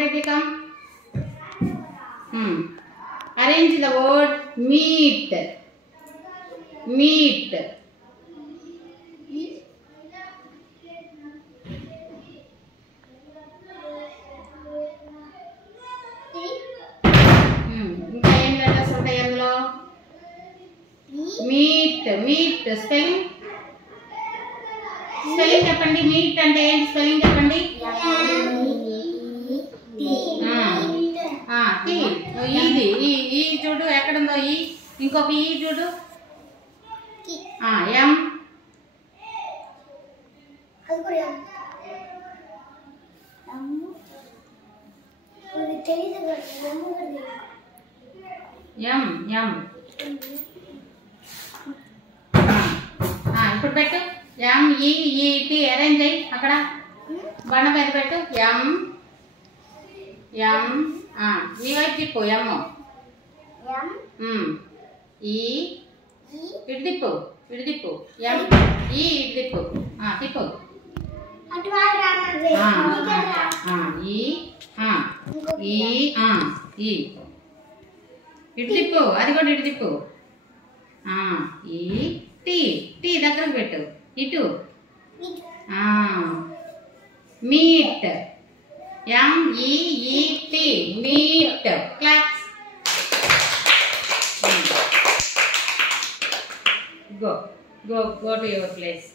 Alphabetically come. Arrange the word meat. Meat. ఇంకా ఏం letters ఉంటాయి అందులో? మీట్. మీట్ స్పెల్లింగ్ చెప్పండి. మీట్ అంటే ఏంటి స్పెల్లింగ్ చెప్పండి. ఇది ఈ చూడు ఎక్కడుందో ఈ, ఇంకొక ఈ చూడు. ఎం. ఎం ఎం ఇప్పుడు పెట్టు. MEET అరేంజ్ అయ్యి అక్కడ బండ మీద పెట్టు. ఎం ఎం ఈ వైపు తిప్పు. ఎం ఇటు తిప్పు. ఇటు తిప్పు. ఎం ఈ ఇటు తిప్పు. తిప్పు. ఈ ఇటు తిప్పు. అది కూడా ఇటు తిప్పు. ఈ టీ. టీ దగ్గరకు పెట్టు. ఇటు. Meet. MEET meet. Claps. Go to your place.